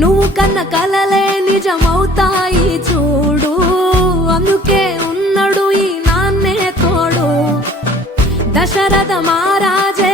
నువ్వు కన్న కలలే నిజమవుతాయి చూడు, అందుకే ఉన్నాడు ఈ నాన్నే తోడు. దశరథ మహారాజే